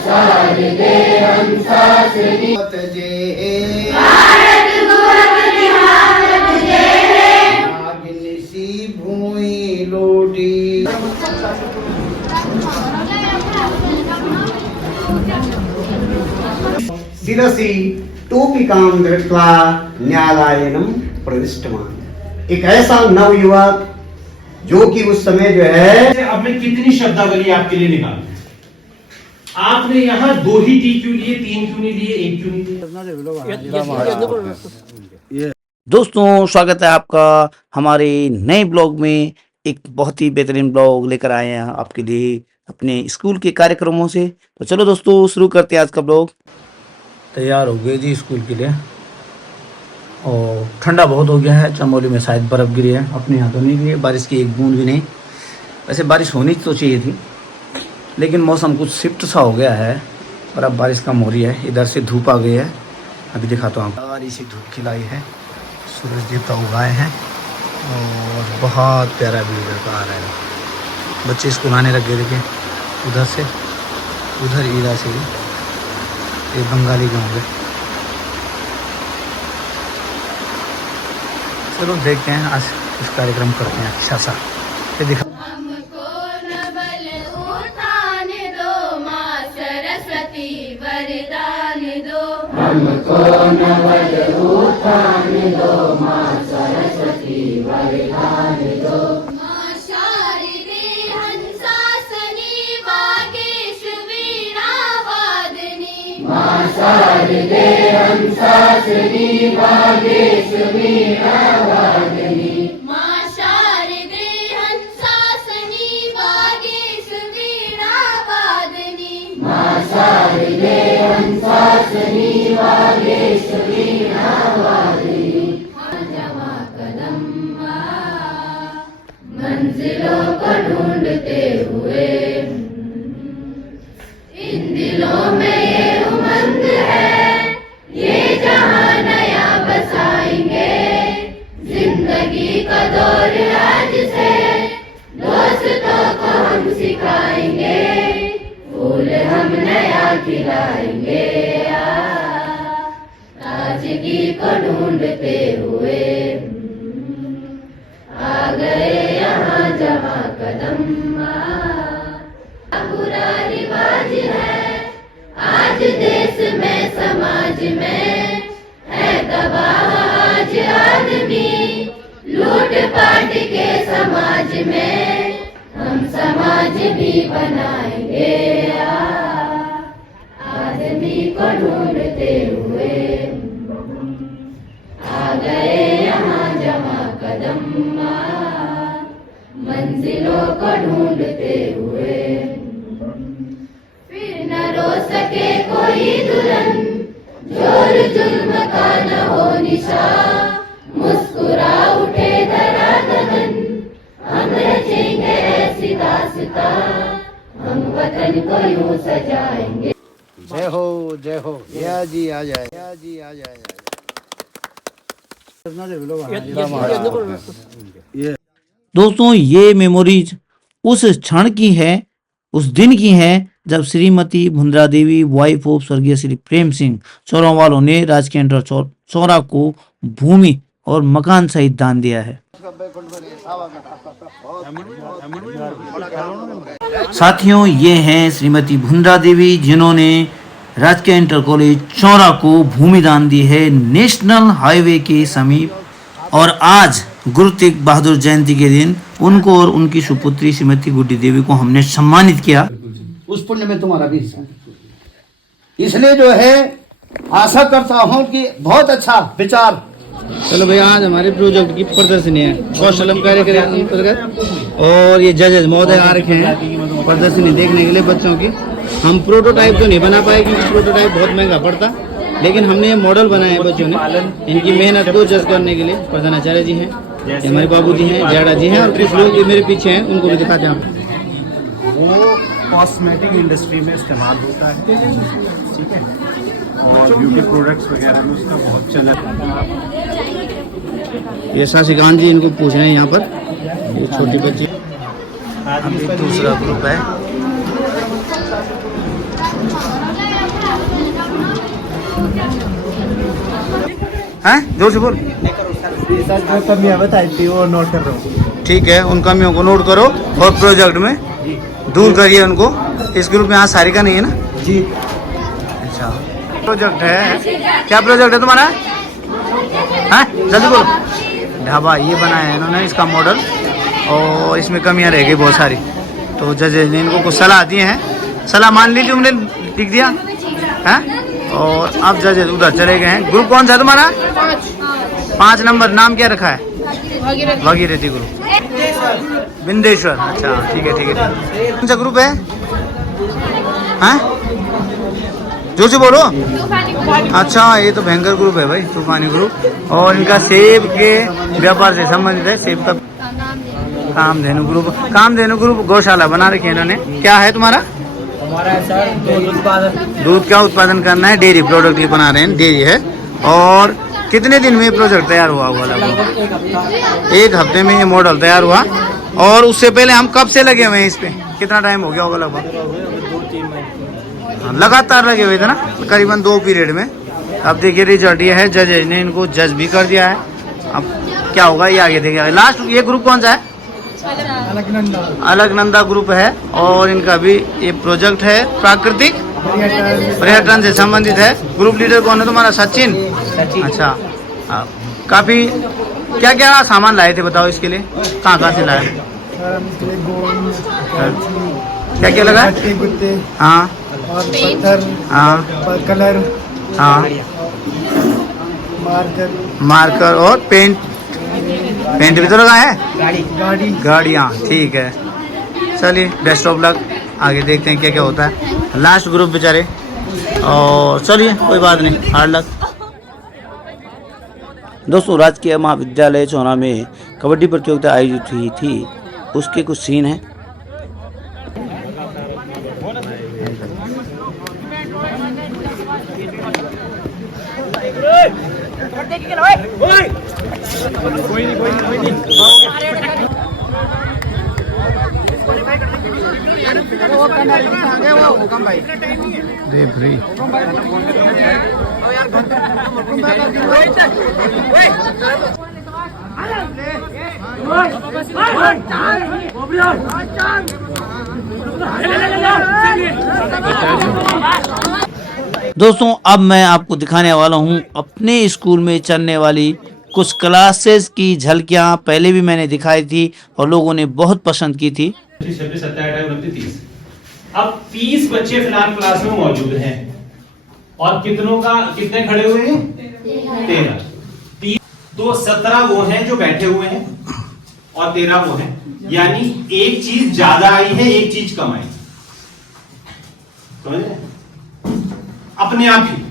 शारदे हंसासनी नागिनी भूमि लोटी शिरसि टोपिकां धृत्वा न्यायालयं प्रविष्टवान्। एक ऐसा नवयुवक जो कि उस समय जो है, अब मैं कितनी शब्दावली आपके लिए निकालूं? आपने यहाँ 2 ही टी क्यों लिए, 3 क्यों नहीं लिए, 1 क्यों नहीं लिए? दोस्तों स्वागत है आपका हमारे नए ब्लॉग में। एक बहुत ही बेहतरीन ब्लॉग लेकर आए हैं आपके लिए अपने स्कूल के कार्यक्रमों से। तो चलो दोस्तों शुरू करते हैं आज का ब्लॉग। तैयार हो गए जी स्कूल के लिए और ठंडा बहुत हो गया है। चमोली में शायद बर्फ़ गिरी है, अपने यहाँ तो नहीं गिरी है बारिश की एक बूंद भी नहीं। वैसे बारिश होनी तो चाहिए थी लेकिन मौसम कुछ शिफ्ट सा हो गया है और अब बारिश कम हो रही है। इधर से धूप आ गई है, अभी दिखाता हूँ। सारी सी धूप खिलाई है, सूरज देवता उगाए हैं और बहुत प्यारा व्यू लड़का आ रहा है। बच्चे स्कूल आने लग गए, देखे उधर से उधर ईरा से ये बंगाली गाँव है। चलो देखते हैं आज इस कार्यक्रम करते हैं अच्छा सा। ये दिखा हमको न बल उठाने दो माँ सरस्वती वरदान दो। हमको न बल उठाने दो माँ सरस्वती वरदान दो। माँ शारदे हंसासनी वागीश वीणा वादनी। माँ शारदे हंसासनी वागीश वीणा वादनी। माँ शारदे हंसासनी वागीश वीणा वादनी। माँ शारदे हंसासनी वागीश वीणा वादनी। जमा कदम मंजिलों को ढूंढते हुए, इन दिलों में ये उमंग है ये जहां नया बसाएंगे। जिंदगी का दौर आज से दोस्तों को हम सिखाएंगे। फूल हम नया खिलाएंगे ताजगी को ढूंढते हुए। आ गए यहाँ जमा कदम बुरा रिवाज है आज देश में समाज में है तबाह आज आदमी लूट पाट के समाज में। हम समाज भी बनाएंगे आदमी को ढूंढते हुए। आ गए यहाँ जमा कदम मंजिलों को ढूंढते हुए। फिर न रो सके कोई दुल्हन जोर जुल्म का न हो निशा। मुस्कुरा उठे धरा गगन हम रचेंगे ऐसी दास्तां। हम वतन को यूं सजाएंगे। जय हो जय हो। या जी आ जाए, या जी आ जाए। दोस्तों ये मेमोरीज उस क्षण की है, उस दिन की है जब श्रीमती भुंद्रा देवी वाइफ ऑफ स्वर्गीय श्री प्रेम सिंह चौरावालों ने राजकीय इंटर चौरा को भूमि और मकान सहित दान दिया है। साथियों ये हैं श्रीमती भुंद्रा देवी जिन्होंने राजकीय इंटर कॉलेज चौरा को भूमि दान दी है नेशनल हाईवे के समीप। और आज गुरु तेग बहादुर जयंती के दिन उनको और उनकी सुपुत्री श्रीमती गुड्डी देवी को हमने सम्मानित किया। उस पुण्य में तुम्हारा भी हिस्सा है। इसलिए जो है आशा करता हूँ कि बहुत अच्छा विचार। चलो भैया आज हमारे प्रोजेक्ट की प्रदर्शनी है कौशलम कार्यक्रम अंतर्गत और ये जजेस महोदय आ रखे हैं प्रदर्शनी देखने के लिए बच्चों की। हम प्रोटोटाइप तो नहीं बना पाए क्योंकि प्रोटोटाइप बहुत महंगा पड़ता, लेकिन हमने ये मॉडल बनाए हैं बच्चों ने। इनकी मेहनत को जज करने के लिए प्रधानाचार्य जी हैं, हमारे बाबू जी हैं, जयाड़ा जी हैं और कुछ लोग मेरे पीछे हैं, उनको भी दिखाते हैं। वो कॉस्मेटिक इंडस्ट्री में इस्तेमाल होता है, ठीक है, और ब्यूटी प्रोडक्ट्स वगैरह में उसका बहुत चलन। ये शाशिकांत जी इनको पूछ रहे हैं यहाँ पर, ये छोटी बच्ची। अभी दूसरा ग्रुप है। हैं जोर से बोल। कमियां बताई थी वो नोट कर रहा हूँ। ठीक है, उन कमियों को नोट करो और प्रोजेक्ट में दूर करिए उनको। इस ग्रुप में यहाँ सारिका नहीं है ना जी। अच्छा, प्रोजेक्ट है। क्या प्रोजेक्ट है तुम्हारा? हैं जल्दी बोलो। ढाबा ये बनाया है इन्होंने, इसका मॉडल, और इसमें कमियां रह गई बहुत सारी। तो जजेज ने इनको कुछ सलाह दिए हैं, सलाह मान लीजिए, उन्होंने लिख दिया है। और अब जजेज उधर चले गए हैं। ग्रुप कौन सा है तुम्हारा? 5 नंबर। नाम क्या रखा है? भागीरथी ग्रुप, बिंदेश्वर। अच्छा ठीक है, ठीक है। कौन सा ग्रुप है? हैं जोर से बोलो। अच्छा, ये तो भयंकर ग्रुप है भाई, तूफानी ग्रुप। और इनका सेब के व्यापार से संबंधित है, सेब का कामधेनु ग्रुप। कामधेनु ग्रुप गौशाला बना रखी है इन्होंने। क्या है तुम्हारा? हमारा सर दूध उत्पादन। दूध का उत्पादन करना है, डेयरी प्रोडक्ट ये बना रहे हैं, डेयरी है। और कितने दिन में प्रोजेक्ट तैयार हुआ लगभग? 1 हफ्ते में ये मॉडल तैयार हुआ। और उससे पहले हम कब से लगे हुए हैं इस पे? कितना टाइम हो गया होगा लगभग? लगातार लगे हुए थे ना, करीबन 2 पीरियड में। अब देखिए रिजल्ट ये है, जजेज ने इनको जज भी कर दिया है। अब क्या होगा ये आगे देखिए। लास्ट ये ग्रुप कौन सा है? अलकनंदा ग्रुप है। और इनका भी ये प्रोजेक्ट है, प्राकृतिक पर्यटन से संबंधित है। ग्रुप लीडर कौन है तुम्हारा? सचिन। अच्छा, काफी क्या क्या सामान लाए थे बताओ इसके लिए? कहाँ से लाए? क्या क्या लगा? हाँ और पत्थर, हाँ कलर, हाँ, मार्कर और पेंट। पेंट भी तो लगा है, गाड़ियाँ। ठीक है, चलिए बेस्ट ऑफ लक। आगे देखते हैं क्या क्या होता है। लास्ट ग्रुप बेचारे, और चलिए कोई बात नहीं, हार्ड लक। दोस्तों, राजकीय महाविद्यालय चौरा में कबड्डी प्रतियोगिता आयोजित हुई थी, उसके कुछ सीन हैं। रेफरी दोस्तों, अब मैं आपको दिखाने वाला हूं अपने स्कूल में चलने वाली कुछ क्लासेस की झलकियां। पहले भी मैंने दिखाई थी और लोगों ने बहुत पसंद की थी। 26, 27, 28, 30। अब 30 बच्चे फिलहाल क्लास में मौजूद हैं और कितने खड़े हुए हैं? 13। तो 17 वो हैं जो बैठे हुए हैं और 13 वो हैं, यानी एक चीज ज्यादा आई है, एक चीज कम आई। समझ रहे? अपने आप ही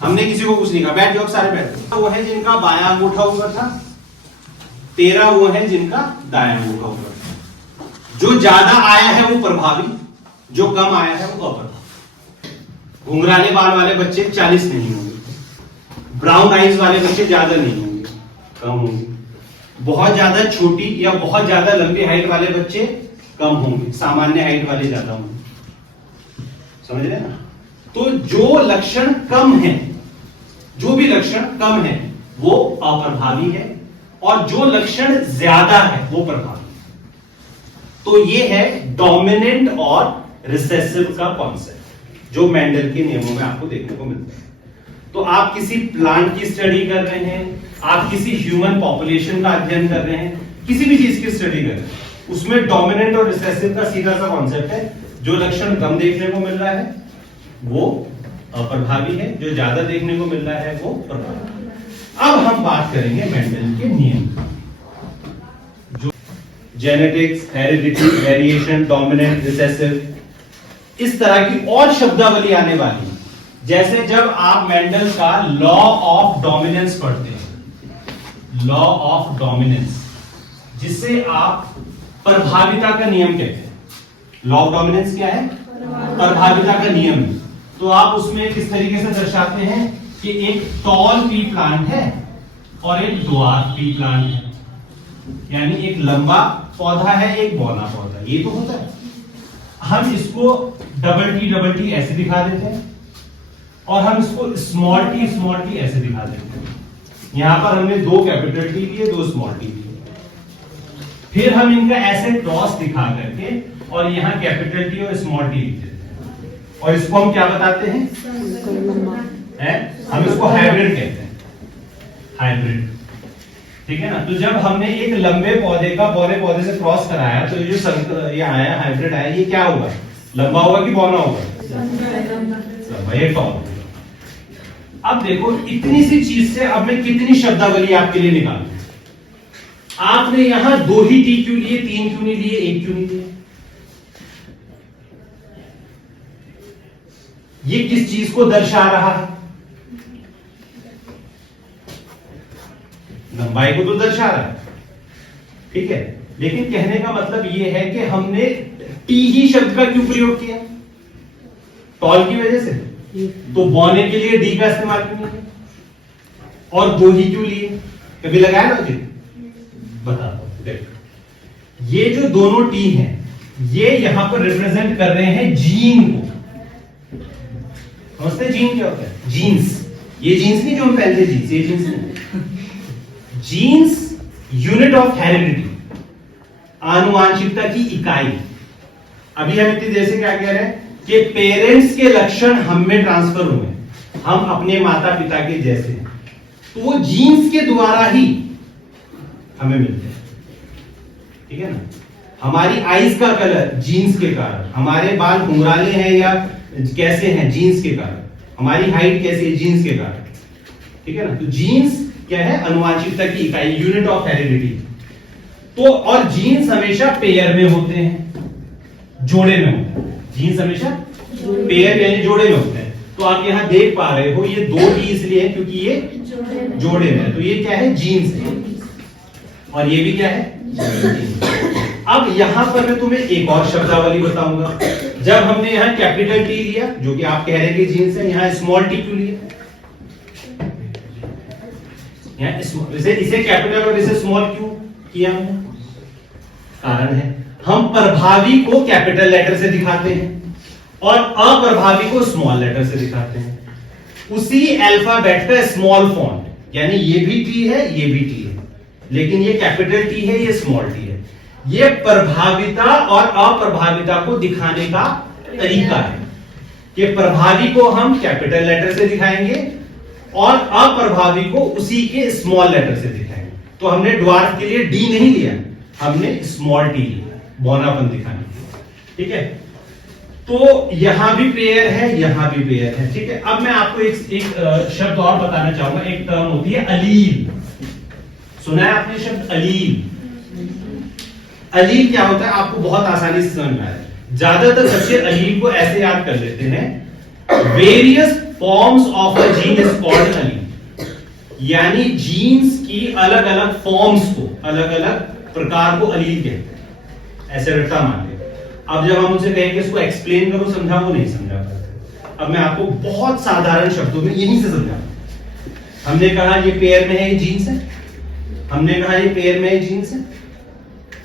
हमने किसी को कुछ नहीं कहा, बैठ जाओ सारे बैठ जाओ। वो है जिनका बायां अंगूठा ऊपर था, 13 वो है जिनका दायां अंगूठा ऊपर था। जो ज्यादा आया है वो प्रभावी, जो कम आया है वो अप्रभावी। घुंघराले बाल वाले बच्चे 40 नहीं होंगे, ब्राउन आइज वाले बच्चे ज्यादा नहीं होंगे, कम होंगे। बहुत ज्यादा छोटी या बहुत ज्यादा लंबी हाइट वाले बच्चे कम होंगे, सामान्य हाइट वाले ज्यादा होंगे। समझ रहे हैं ना? तो जो लक्षण कम है, जो भी लक्षण कम है वो अप्रभावी है, और जो लक्षण ज्यादा है वो प्रभावी। तो ये है डोमिनेंट और रिसेसिव का कॉन्सेप्ट, जो मेंडल के नियमों में आपको देखने को मिलता है। तो आप किसी प्लांट की स्टडी कर रहे हैं, आप किसी ह्यूमन पॉपुलेशन का अध्ययन कर रहे हैं, किसी भी चीज की स्टडी कर रहे हैं, उसमें डोमिनेंट और रिसेसिव का सीधा सा कॉन्सेप्ट है। जो लक्षण कम देखने को मिल रहा है वो अप्रभावी है, जो ज्यादा देखने को मिल रहा है वो प्रभावी। अब हम बात करेंगे मेंडल के नियम, जो genetics, heredity, variation, dominant, recessive, इस तरह की और शब्दावली आने वाली है। जैसे जब आप मेंडल का लॉ ऑफ डोमिनेंस पढ़ते हैं, लॉ ऑफ डोमिनेंस, जिसे आप प्रभाविता का नियम कहते हैं। लॉ ऑफ डोमिनेंस क्या है? प्रभाविता का नियम। तो आप उसमें किस तरीके से दर्शाते हैं कि एक टॉल पी प्लांट है और एक ड्वार्फ पी प्लांट है, यानी एक लंबा पौधा है, एक बौना पौधा। ये तो होता है। हम इसको डबल टी ऐसे दिखा देते हैं, और हम इसको स्मॉल टी ऐसे दिखा देते हैं। यहां पर हमने 2 कैपिटल टी लिए, 2 स्मॉल टी लिए। फिर हम इनका ऐसे क्रॉस दिखा करके और यहाँ कैपिटल टी और स्मॉल टी लिख देते हैं, और इसको हम क्या बताते हैं? हम इसको हाइब्रिड कहते हैं, हाइब्रिड। ठीक है ना। तो जब हमने एक लंबे पौधे का बौने पौधे से क्रॉस कराया तो ये जो ये आया हाइब्रिड आया, ये क्या होगा? लंबा होगा कि बौना होगा? लंबा, ये टॉल होगा। अब देखो इतनी सी चीज से अब मैं कितनी शब्दावली आपके लिए निकालूं। आपने यहां 2 ही टी क्यों लिए, 3 क्यों नहीं लिए, 1 क्यों नहीं लिए? ये किस चीज को दर्शा रहा है? लंबाई को तो दर्शा रहा है, ठीक है। लेकिन कहने का मतलब ये है कि हमने टी ही शब्द का क्यों प्रयोग किया? टॉल की वजह से। तो बौने के लिए डी का इस्तेमाल क्यों नहीं किया? और 2 ही क्यों लिए? कभी लगाया ना जी? बताता हूं, देखो ये जो दोनों टी हैं, ये यहां पर रिप्रेजेंट कर रहे हैं जीन को। समझते जीन क्या होता है? जीन्स। ये जीन्स नहीं जो हम पहनते जीन्स, ये जीन्स नहीं। जीन्स यूनिट ऑफ हेरिडिटी, आनुवांशिकता की इकाई। अभी हम इतनी देर से क्या कह रहे हैं कि पेरेंट्स के लक्षण हम में ट्रांसफर हुए, हम अपने माता पिता के जैसे हैं, तो वो जीन्स के द्वारा ही हमें मिलते हैं। ठीक है ना। हमारी आईज का कलर जीन्स के कारण, हमारे बाल घुंघराले हैं या कैसे हैं जीन्स के कारण, हमारी हाइट कैसी है जीन्स के कारण। ठीक है ना। तो जीन्स क्या है? आनुवांशिकता की इकाई, यूनिट ऑफ हेरिडिटी। तो और जीन्स हमेशा पेयर में होते हैं, जोड़े में होते हैं। जीन्स हमेशा पेयर यानी जोड़े में होते हैं। तो आप यहां देख पा रहे हो ये 2 टी इसलिए है क्योंकि ये जोड़े में है। तो ये क्या है? जीन्स है। और ये भी क्या है? अब यहां पर मैं तुम्हें एक और शब्दावली बताऊंगा। जब हमने यहां कैपिटल टी लिया, जो कि आप कह रहे हैं कि जीन्स है, यहां स्मॉल टी क्यों लिया? इसे कैपिटल और इसे स्मॉल क्यों किया हमने? कारण है हम प्रभावी को कैपिटल लेटर से दिखाते हैं और अप्रभावी को स्मॉल लेटर से दिखाते हैं। उसी अल्फाबेट का स्मॉल फॉन्ट, यानी ये भी टी है, ये भी टी है, लेकिन ये कैपिटल टी है, ये स्मॉल टी है। ये प्रभाविता और अप्रभाविता को दिखाने का तरीका है कि प्रभावी को हम कैपिटल लेटर से दिखाएंगे और अप्रभावी को उसी के स्मॉल लेटर से दिखाएंगे। तो हमने ड्वार्फ के लिए डी नहीं लिया, हमने स्मॉल टी लिया, बौनापन दिखाने के लिए। ठीक है। तो यहां भी पेयर है, यहां भी पेयर है। ठीक है। अब मैं आपको एक शब्द और बताना चाहूंगा। एक टर्म होती है अलील। सुना है आपने शब्द अलील? अलील क्या होता है? आपको बहुत आसानी से समझ में आया। ज्यादातर बच्चे अलील को ऐसे याद कर लेते हैं, various forms of a gene is called allele, यानी जीन्स की अलग अलग फॉर्म्स को, अलग अलग प्रकार को अलील कहते हैं, ऐसे रट्टा मारते हैं। अब जब हम उनसे कहें कि इसको एक्सप्लेन करो, समझा, वो नहीं समझा पाते। अब मैं आपको बहुत साधारण शब्दों में यहीं से समझा। हमने कहा ये पेयर में है, ये जीन्स है। हमने कहा ये पेयर में है, जीन्स है।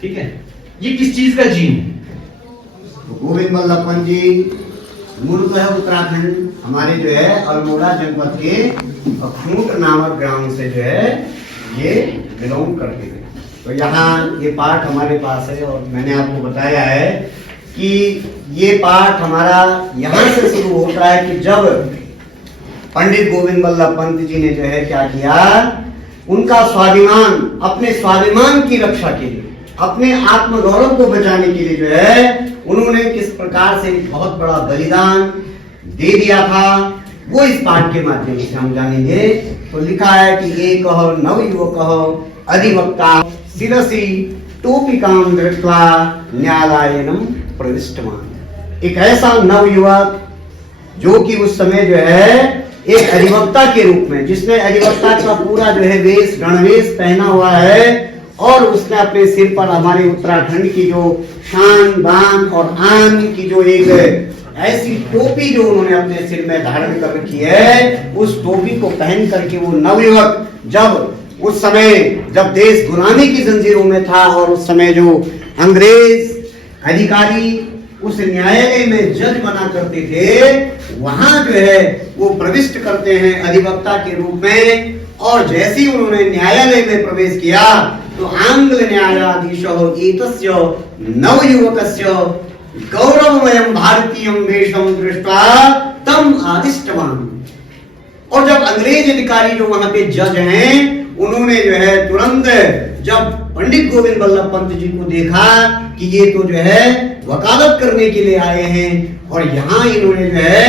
ठीक है। ये किस चीज का जीन है? गोविंद बल्लभ पंत जी मूलतः उत्तराखंड हमारे जो है अल्मोड़ा जनपद के खूंट नामक ग्राम से जो है ये बिलोंग करते थे। तो यहाँ ये पाठ हमारे पास है और मैंने आपको बताया है कि ये पाठ हमारा यहाँ से शुरू होता है कि जब पंडित गोविंद बल्लभ पंत जी ने जो है क्या किया, उनका स्वाभिमान, अपने स्वाभिमान की रक्षा के लिए, अपने आत्मगौरव को बचाने के लिए जो है उन्होंने किस प्रकार से बहुत बड़ा बलिदान दे दिया था, वो इस पाठ के माध्यम से हम जानेंगे। तो लिखा है कि एक नवयुवक अधिवक्ता शिरसि टोपिकां धृत्वा न्यायालयं प्रविष्टवान्। एक ऐसा नवयुवक जो कि उस समय जो है एक अधिवक्ता के रूप में, जिसने अधिवक्ता का पूरा जो है वेश, गणवेश पहना हुआ है और उसने अपने सिर पर हमारे उत्तराखंड की जो शान, बान और आन की जो एक ऐसी टोपी जो उन्होंने अपने सिर में धारण कर रखी है, उस टोपी को पहन करके वो नवयुवक, जब उस समय जब देश गुलामी की जंजीरों में था और उस समय जो अंग्रेज अधिकारी उस न्यायालय में जज बना करते थे, वहां जो है वो प्रविष्ट करते हैं अधिवक्ता के रूप में। और जैसे ही उन्होंने न्यायालय में प्रवेश किया तो आंग्ल न्यायाधीशो एतस्य नवयुवकस्य गौरवमयं भारतीयं वेशं दृष्ट्वा तम आदिष्टवान्। और जब अंग्रेज अधिकारी जो वहां पे जज हैं, उन्होंने जो है तुरंत जब पंडित गोविंद बल्लभ पंत जी को देखा कि ये तो जो है वकालत करने के लिए आए हैं, और यहाँ इन्होंने जो है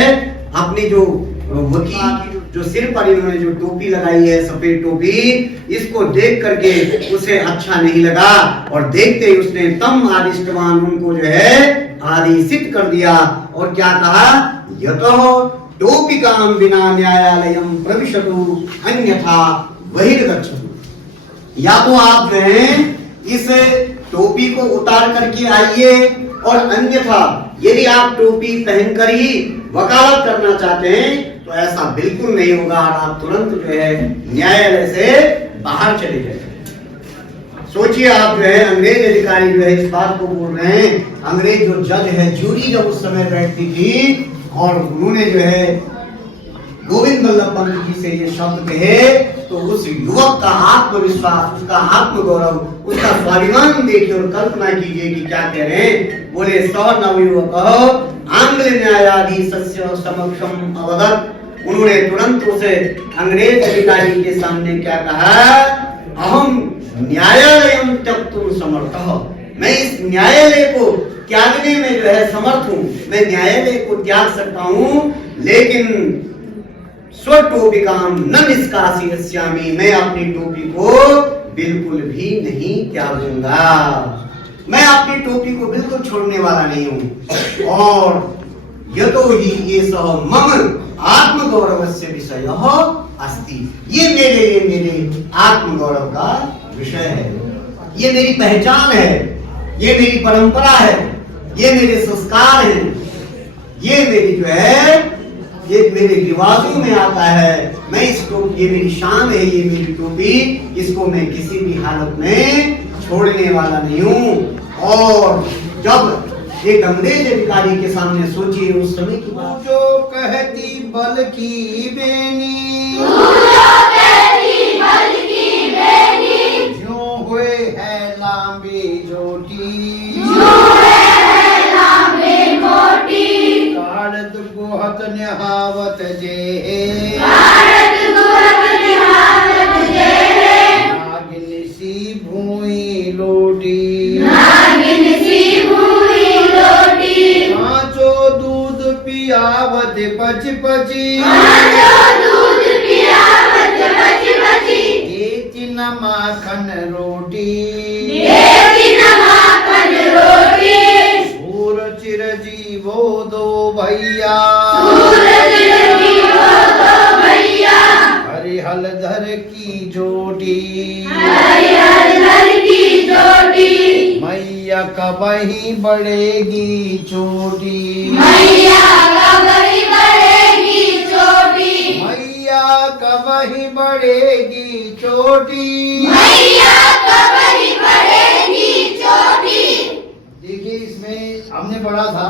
अपनी जो वकील जो सिर पर इन्होंने जो टोपी लगाई है, सफेद टोपी, इसको देख करके उसे अच्छा नहीं लगा, और देखते ही उसने तम आदिष्टवान, उनको जो है आदेशित कर दिया। और क्या कहा, यतो टोपिकां विना न्यायालयं प्रविशतु अन्यथा बहिर्गच्छतु। या तो आप जो है इस टोपी को उतार करके आइए, और अन्यथा यदि आप टोपी पहनकर ही वकालत करना चाहते हैं तो ऐसा बिल्कुल नहीं होगा, और आप तुरंत जो है न्यायालय से बाहर चले जाए। सोचिए आप जो है अंग्रेज अधिकारी जो है इस बात को बोल रहे हैं। अंग्रेज जो जज है, जूरी जब उस समय बैठती थी, और उन्होंने जो है गोविंद बल्लभ पंत जी से ये शब्द कहे, तो उस युवक का आत्मविश्वास, उसका आत्मगौरव, उसका स्वाभिमान देखिए, और कल्पना कीजिए कि क्या कह रहे हैं। बोले सौ नवयुवक आंग्ल न्यायाधीशस्य समक्षम अवदत्। उन्होंने तुरंत उसे अंग्रेज अधिकारी के सामने क्या कहा, अहम न्यायालयं त्यक्तुं समर्थः। मैं इस न्यायालय को त्यागने में जो है समर्थ हूं, मैं न्यायालय को त्याग सकता हूं, लेकिन स्वटोपिकां न निष्कासयिष्यामि, मैं अपनी टोपी को बिल्कुल भी नहीं त्यागूंगा, मैं अपनी टोपी को बिल्कुल छोड़ने वाला नहीं हूं। और यतो ही एषः मम आत्मगौरवस्य विषयः अस्ति, ये मेरे आत्मगौरव का विषय है, ये मेरी पहचान है, ये मेरी परंपरा है, ये मेरे संस्कार हैं, ये मेरी जो है ये मेरे रिवाजों में आता है। मैं इस टोपी, ये मेरी शान है, ये मेरी टोपी, इसको मैं किसी भी हालत में छोड़ने वाला नहीं हूं। और जब एक अंग्रेज अधिकारी के सामने सोचिए उस समय की बात, जो कहती बल की बेनी, जो हुए है लांबी जोटी, कारत गुहत निहावत जे, नागिन सी भूई लोटी, पांचो दूध पियावत पच पची, देती न माखन रोटी, सूर चिरजीवो दो भैया, हरिहरधर की जोटी, मैया कबही बढ़ेगी चोटी, मैया कबही बढ़ेगी चोटी। देखिए इसमें हमने पढ़ा था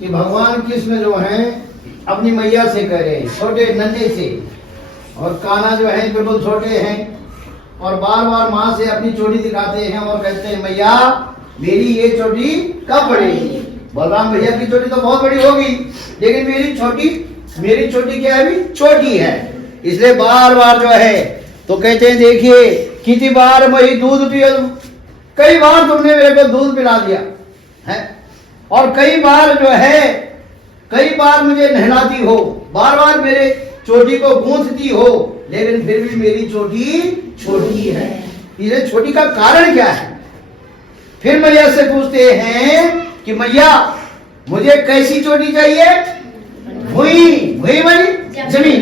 कि भगवान कृष्ण जो हैं अपनी मैया से कह रहे हैं, छोटे नन्हे से, और कान्हा जो है बिल्कुल छोटे हैं, और बार बार माँ से अपनी चोटी दिखाते हैं और कहते हैं मैया मेरी ये चोटी कब बढ़ेगी। बलराम भैया की चोटी तो बहुत बड़ी होगी, लेकिन मेरी चोटी क्या है, अभी छोटी है, इसलिए बार बार जो है तो कहते हैं देखिए कितनी बार वही दूध पिया, कई बार तुमने मेरे को दूध पिला दिया है, और कई बार जो है कई बार मुझे नहलाती हो, बार बार मेरे चोटी को गूंथती हो, लेकिन फिर भी मेरी चोटी छोटी है। ये छोटी का कारण क्या है? फिर मैया से पूछते हैं कि मैया मुझे कैसी चोटी चाहिए? भुई मानी जमीन,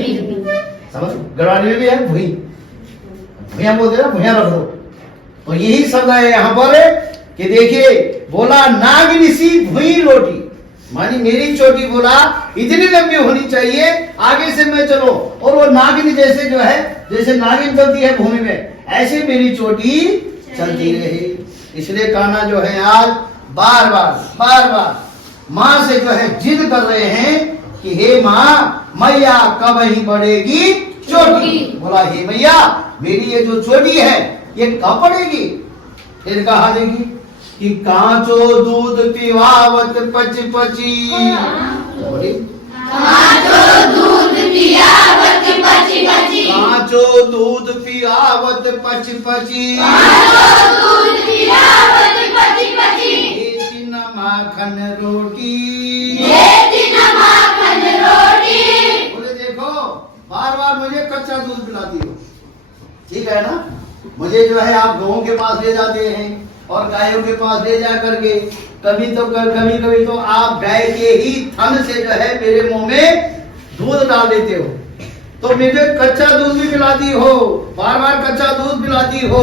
समझ गढ़वाली में भी है भुई, भुइया बोलते ना, भुइया रख दो। तो यही शब्द है यहाँ पर कि देखिए बोला नागिन सी भुई लोटी, मानी मेरी चोटी बोला इतनी लंबी होनी चाहिए आगे से मैं चलो, और वो नागिन जैसे जो है, जैसे नागिन चलती है भूमि में, ऐसे मेरी चोटी चलती रहे। इसलिए कान्हा जो है आज बार बार माँ से जो है जिद कर रहे हैं कि हे माँ, मैया कब ही बढ़ेगी चोटी। बोला हे मैया, मेरी ये जो चोटी है ये कब बढ़ेगी। फिर कहा देखी कि कांचो दूध पिवावत पची पची। बोली कांचो दूध पियावत पची पची। कांचो दूध पियावत पची पची। कांचो दूध पियावत पची पची। देती न माखन रोटी। देती न माखन रोटी। बोले देखो, बार बार मुझे कच्चा दूध पिलाती हो, ठीक है ना। मुझे जो है आप गौं के पास ले जाते हैं और गायों के पास ले जा करके कभी तो आप गाय के ही थन से जो है मेरे मुंह में दूध डाल देते हो, तो मुझे कच्चा दूध भी पिलाती हो, बार बार कच्चा दूध पिलाती हो।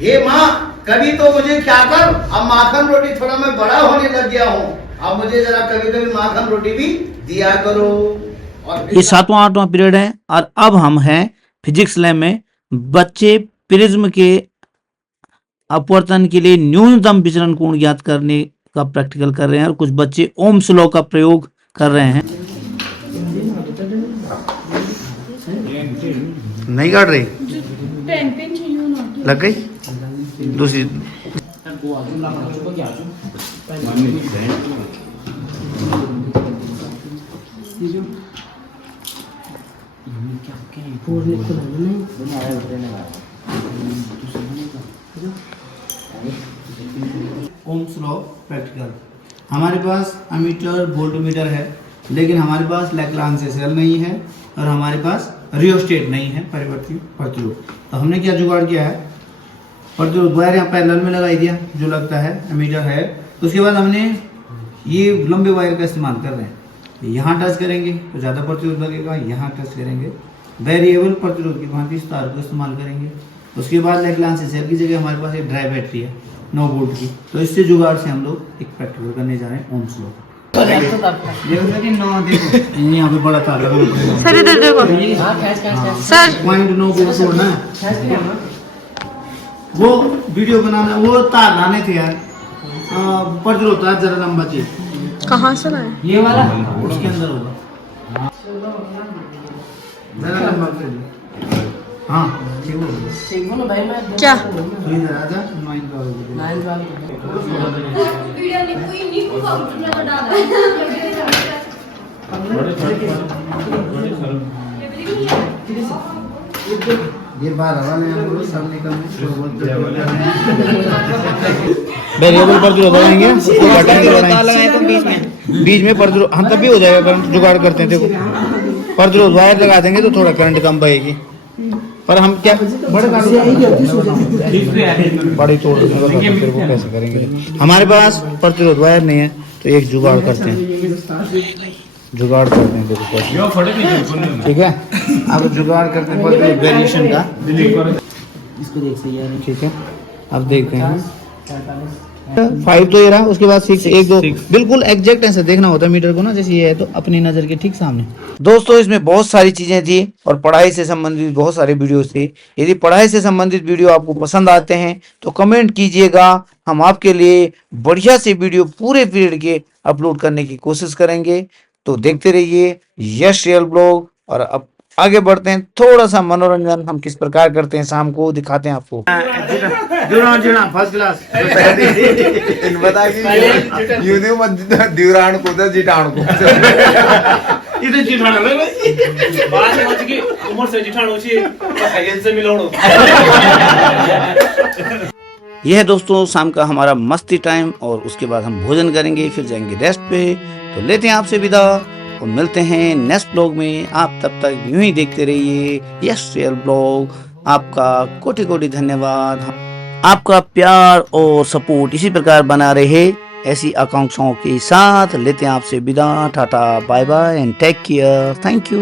ये माँ, कभी तो मुझे क्या कर, अब माखन रोटी, थोड़ा मैं बड़ा होने लग गया हूँ, अब मुझे जरा कभी माखन रोटी भी दिया करो। और ये 7वां 8वां पीरियड है और अब हम हैं फिजिक्स लैब में। बच्चे प्रिज्म के अपवर्तन के लिए न्यूनतम विचलन कोण ज्ञात करने का प्रैक्टिकल कर रहे हैं और कुछ बच्चे ओम्स लॉ का प्रयोग कर रहे हैं। नहीं काट रही, लग गई दूसरी। Ohm's law practical. हमारे पास अमीटर वोल्टमीटर है, लेकिन हमारे पास लैग्रांज सेल नहीं है और हमारे पास रियोस्टेट नहीं है, परिवर्ती प्रतिरोध। तो हमने क्या जुगाड़ किया है, प्रतिरोध वायर यहाँ पैरेलल में लगाई दिया, जो लगता है अमीटर है। उसके बाद हमने ये लंबे वायर का इस्तेमाल कर रहे हैं। यहाँ टच करेंगे तो ज़्यादा प्रतिरोध लगेगा, यहाँ टच करेंगे वेरिएबल प्रतिरोध की भांति इस तार को इस्तेमाल करेंगे। उसके बाद लैग्रांज सेल की जगह हमारे पास एक ड्राई बैटरी है 9 वोल्ट की, तो इससे जुगाड़ से हम लोग एक प्रैक्टिकल करने जा रहे हैं ओम्स लॉ। देखो यहाँ पे बड़ा तार लगा सर, इधर देखो सर। 0.9 वोल्ट छोड़ना है, वो वीडियो बनाना, वो तार लाने थे यार, प्रतिरोध तार जरा लंबा चाहिए। कहाँ से लाए? ये वाला उसके अंदर होगा, जरा लंबा कर दो। हाँ ठीक हो गया। क्या? तो इधर आ जा, 9 ये 12 वाले हैं, वो सब निकलने वेरिएबल प्रतिरोध लगाएंगे, बीच में प्रतिरोध हम तब भी हो जाएगा, करंट जुगाड़ करते हैं। देखो प्रतिरोध वायर लगा देंगे तो थोड़ा करंट कम बहेगी, पर हम क्या बड़ी तोड़ फिर वो कैसे करेंगे। हमारे पास प्रतिरोध वायर नहीं है, तो एक जुगाड़ करते हैं, देखो ठीक है। अब जुगाड़ करते हैं प्रतिरोध वेरिएशन का, ठीक है। अब देखते हैं 5 तो ये रहा, उसके बाद 6 1 2 बिल्कुल एग्जैक्ट ऐसे देखना होता है मीटर को ना, जैसे ये है तो अपनी नजर के ठीक सामने। दोस्तों इसमें बहुत सारी चीजें थी और पढ़ाई से संबंधित बहुत सारे वीडियोस थे। यदि पढ़ाई से संबंधित वीडियो आपको पसंद आते हैं तो कमेंट कीजिएगा, हम आपके लिए बढ़िया से वीडियो पूरे पीरियड के अपलोड करने की कोशिश करेंगे। तो देखते रहिए यश रियल ब्लॉग। और अब आगे बढ़ते हैं, थोड़ा सा मनोरंजन हम किस प्रकार करते हैं शाम को दिखाते हैं आपको। फर्स्ट क्लास बता कि यूं मत दिवरान को तो जिटान को इधर जिठाना ले बात समझ के उम्र से जिठानो छी हाइल से मिलाओ। यह है दोस्तों शाम का हमारा मस्ती टाइम, और उसके बाद हम भोजन करेंगे, फिर जाएंगे रेस्ट पे। तो लेते हैं आपसे विदा और मिलते हैं नेक्स्ट ब्लॉग में। आप तब तक यूं ही देखते रहिए यस रियल ब्लॉग। आपका कोटि कोटि धन्यवाद। आपका प्यार और सपोर्ट इसी प्रकार बना रहे, ऐसी आकांक्षाओं के साथ लेते हैं आपसे विदा। Tata bye bye and take care. Thank you.